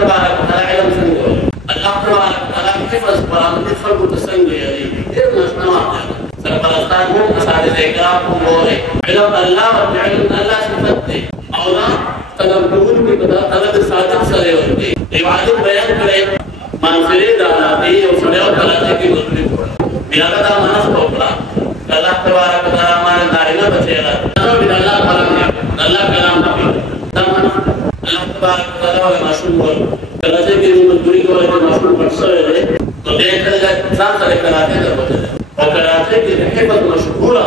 तबारक व तआला इल्म संग अल्लाह तबारक व तआला हिफ्ज़ बरामदी खल्क़ तसंग यानी ये मसना सरपरस्तान को असातिज़े इकराम को बोले इल्म अल्लाह और इल्म अल्लाह सिफत दे और तदब्बुर की बता तलब सादिक सरे होते इबादत बयान करे मानफरे दालाती और सड़े और कलाते की गुज़री बिना का मनस टोकरा अल्लाह तबारक व तआला हमारे नारिना बचेगा तो बिना अल्लाह कलाम नबी अल्लाह तबारक व तआला के माशूम बोल कलाते की मजदूरी को वाले माशूम बरसरे तो देख कर इंसान सरे कलाते कर बोले और कराचे की हिफत मशहूरा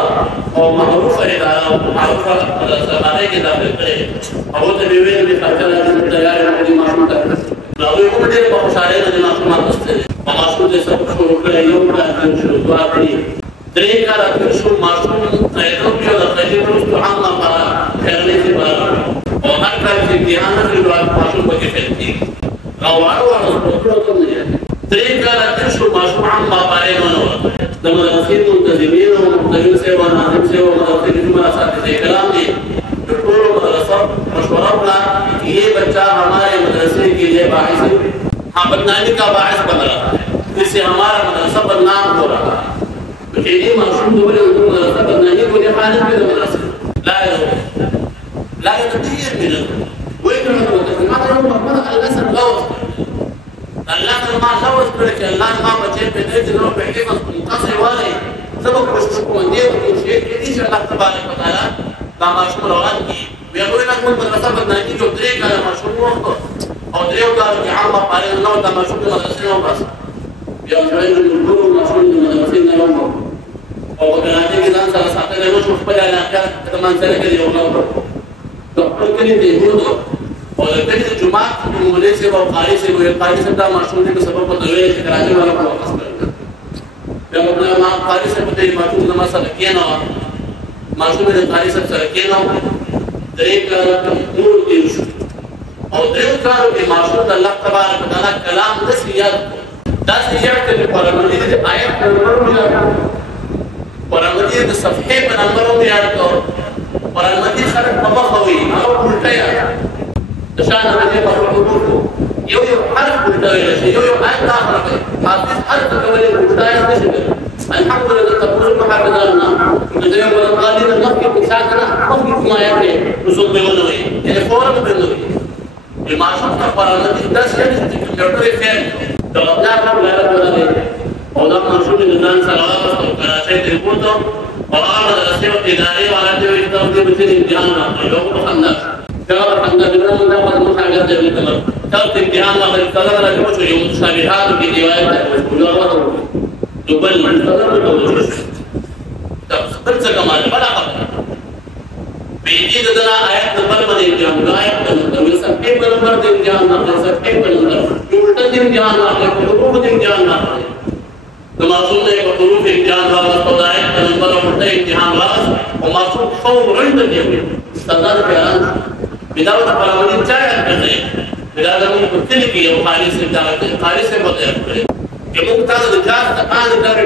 और मारूफ इदारा मारूफ सरमाने के दाखिल करे और वो तबीवे में खर्चा लाने तैयार है अपनी मासूम तक लावे को मुझे बहुत सारे ने मासूम मस्ते मासूम से सब शुरू करे योग का शुरू दुआ करी दरे का रखो शुरू मासूम ऐतों की और खलील को हम पारा करने से पारा और हर तरह से ध्यान से दुआ मासूम को कहती गवार और उसको तो नहीं दरे का रखो शुरू मासूम हम पारे मनो दमरसीन मुंतजिमीन और मुंतजिम से और नाजिम से और मदरसे की जुमला साथी कलाम ने टोटल मदरसा मशवरा बना ये बच्चा हमारे मदरसे के लिए बाइस हाँ बदनामी का बाइस बन रहा है इससे हमारा मदरसा बदनाम हो रहा है तो ये मासूम तो बोले उनको मदरसा बदनामी को लिए खाने में मदरसा ला तदीर मिल वो एक मदरसा मात्र अल्लाह से लौस अल्लाह से मां लौस करके अल्लाह मां बच्चे पे दे दिनों पे के मुंतसिर वाले सब कुछ को दे कुछ इस अल्लाह तबारक व तआला का माशूम रवान की वे कोई ना कोई मदरसा बदनामी जो दरे का माशूम हो और दरे का कि हम पारे अल्लाह का माशूम मदरसे में बस या जो गुरु माशूम मदरसे में हो और बनाने के नाम सारा साथ में वो छुप पर आना क्या तमाम तरह के लिए होगा तो उनके लिए देखो तो और कहीं से जुमा मुझे से वो कारी से वो कारी से का माशूम के सबब को दवे से कराने वाला को वापस कर जब अपना मां कारी से पते माशूम नमाज किया ना माशूम ने कारी से किया ना दरे का नूर दिश और दरे का के माशूम अल्लाह तबारक व तआला कलाम दसियत के परमदी के आयत नंबर में परमदी के सफे पर नंबर में याद तो परमदी सर तबख हुई और उल्टा यार शान ने मखलूक को यो हर्फ उल्टा है यो आयत आखिर में हाफिज हर्फ को उल्टा है अल्हम्दुलिल्लाह तबूर मुहाफिजना नजर वाला काली ने मक्के के साथ ना मक्के की आयत में रसूल में बोले हुए ये फौरन में बोले ये माशूम का परमदी 10 है कंप्यूटर फेल तो अल्लाह का बुलाया बोले और माशूम ने जान सलावत तो कराचे त्रिपुर तो और मदरसे और इदारे वाला जो एकदम के बच्चे इम्तिहान ना लोग पसंद जब अंदर बिना मुद्दा पर मुसागर दे तमर तब इम्तिहान वाले कलर रखो जो मुशाबिहात की रिवायत है वो और दुबल मंतजर तो तब सब से कमाल बड़ा खबर बेटी ददना आयत नंबर पर इम्तिहान आयत नंबर में सब पे नंबर दे इम्तिहान ना सब पे नंबर उल्टा दिन इम्तिहान ना हुरूफ दिन इम्तिहान ना तो मासूम ने एक हुरूफ इम्तिहान वाला तो आयत नंबर और उल्टा इम्तिहान वाला और मासूम फौरन दिए हुए सदर बयान बिदावत परमदी चाय करते बिदावत को तिल की और खालिस से होते हैं कि मुक्ताद विचार तकान कर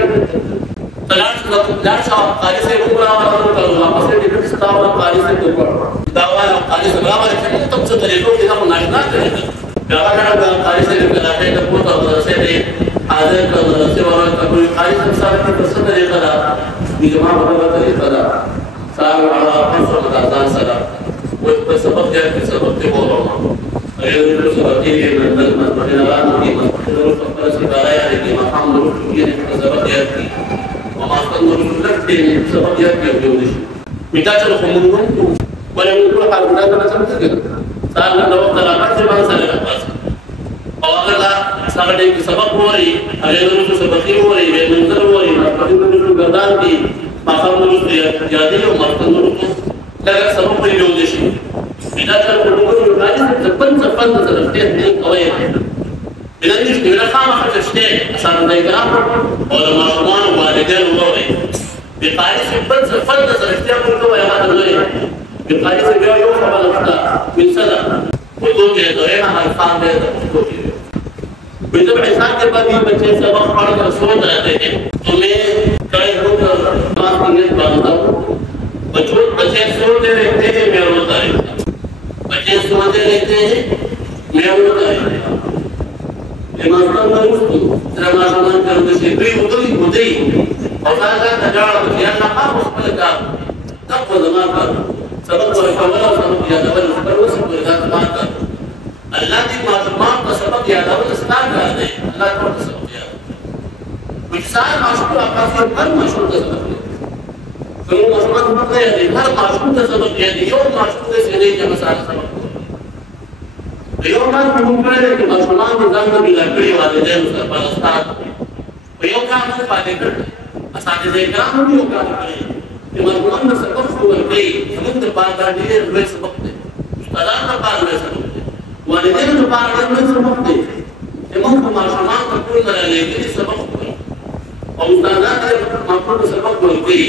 तलाश और खालिस से उमरा वाला को वापस से डिफरेंस था और खालिस से तो दावा और खालिस बराबर है कि तुम से तरीकों के हम नाशना करेंगे दावा का खालिस से कराटे का पूरा से हाजिर का से वाला का कोई खालिस से सारा का प्रश्न तरीका था निजमा वाला तरीका था सारा वाला फंसो मदान सदा वो सबक है कि सबक के बोल रहा हूं अगर जो सबक के मतलब मदीनावान की मतलब पर सितारा है कि मकाम लोग ये सबक है कि मास्टर लोग लगते हैं सबक है कि जो मिटा चलो खमुन को बड़े उनको हाल बुरा करना समझते हैं साल में दो तलाक से बात सारे पास और अगर सारे के सबक हो रही अगर जो सबक हो रही है मंजर हो रही है कभी कभी गर्दान की मकाम लोग ज्यादा और मास्टर लोग लगा सबक पर योग देशी बिना चल को लोग जो गाड़ी से जबन तरफते हैं कवय बिना निश बिना खाम खर्चते आसान देगा और मासूमान वालिदैन हुए बिकारी से बन फन तरफते को तो यहां हुए बिकारी से जो यो खबर लगता मिसला वो तो के तो है हमारे खान दे तो जब इंसान के बाद ये बच्चे सबक पढ़कर सोच रहते हैं तो मैं कई लोग बात करने वाला बच्चे सोचते रहते हैं मैं रोता रहता बच्चे सोचते रहते हैं मैं रोता रहता ماشومان به وروستو سره ماشومان کړو چې دوی ودرې او هغه ته جوړه چې الله هغه خپل کار تقوى زما کار سبق ورکول او سبق یادول خپل وسه په ذات ما کار الله دې ماشومان په سبق یادول ستاسو کار دی الله ته سبق یاد وکسان ماشومان په هر ماشوم ته سبق کوم ماشومان په دې هر ماشوم ته سبق یاد یو ماشوم ته څنګه یې مثال سبق یو کار په موږ کړی چې ماشومان د ځان نه بلا کړی والدینو سره په استاد په یو کار نه پاتې کړ اساتذه کرام یو کار کړی چې ماشومان د سبق ورکړي موږ د پاره ډېر لوی سبق دی استادان د پاره لوی سبق دی والدینو د پاره ډېر لوی سبق دی چې موږ ماشومان ته ټول لري سبق او استادان د ماشومان سبق ورکړي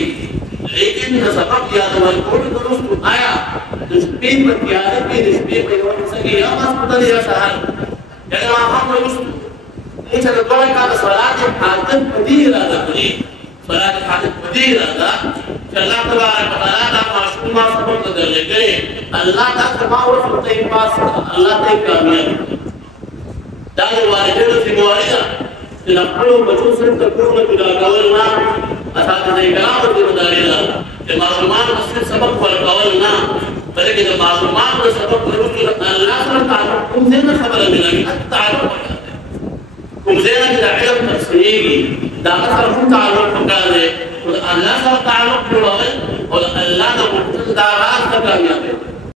لیکن د سبق یادول کول درست آیا د شپې په تیاره کې د شپې په یو څه کې یا ماسپټل یا سهار یعنی ما هم وروسته چې د دوه کاله صلات حاجت پدې اراده کړی صلات حاجت پدې اراده چې الله تبارک وتعالى دا معصومه سبق درلګي الله تعالی ما ورته پاس الله ته کامیاب دا والدینو ذمہ واری ده چې خپل بچو سره تکونه پیدا کول نه اساتذه کرام ته وداري ده چې معلومات مسجد سبق ورکول نه بلکې د معلومات سبق ورکول الله سره تعلق کوم څه خبره ملي تعلق کوم څه نه د علم تفسیری دا سره کوم تعلق وکړي او الله سره تعلق جوړول او الله د مقتضا راز ته کامیاب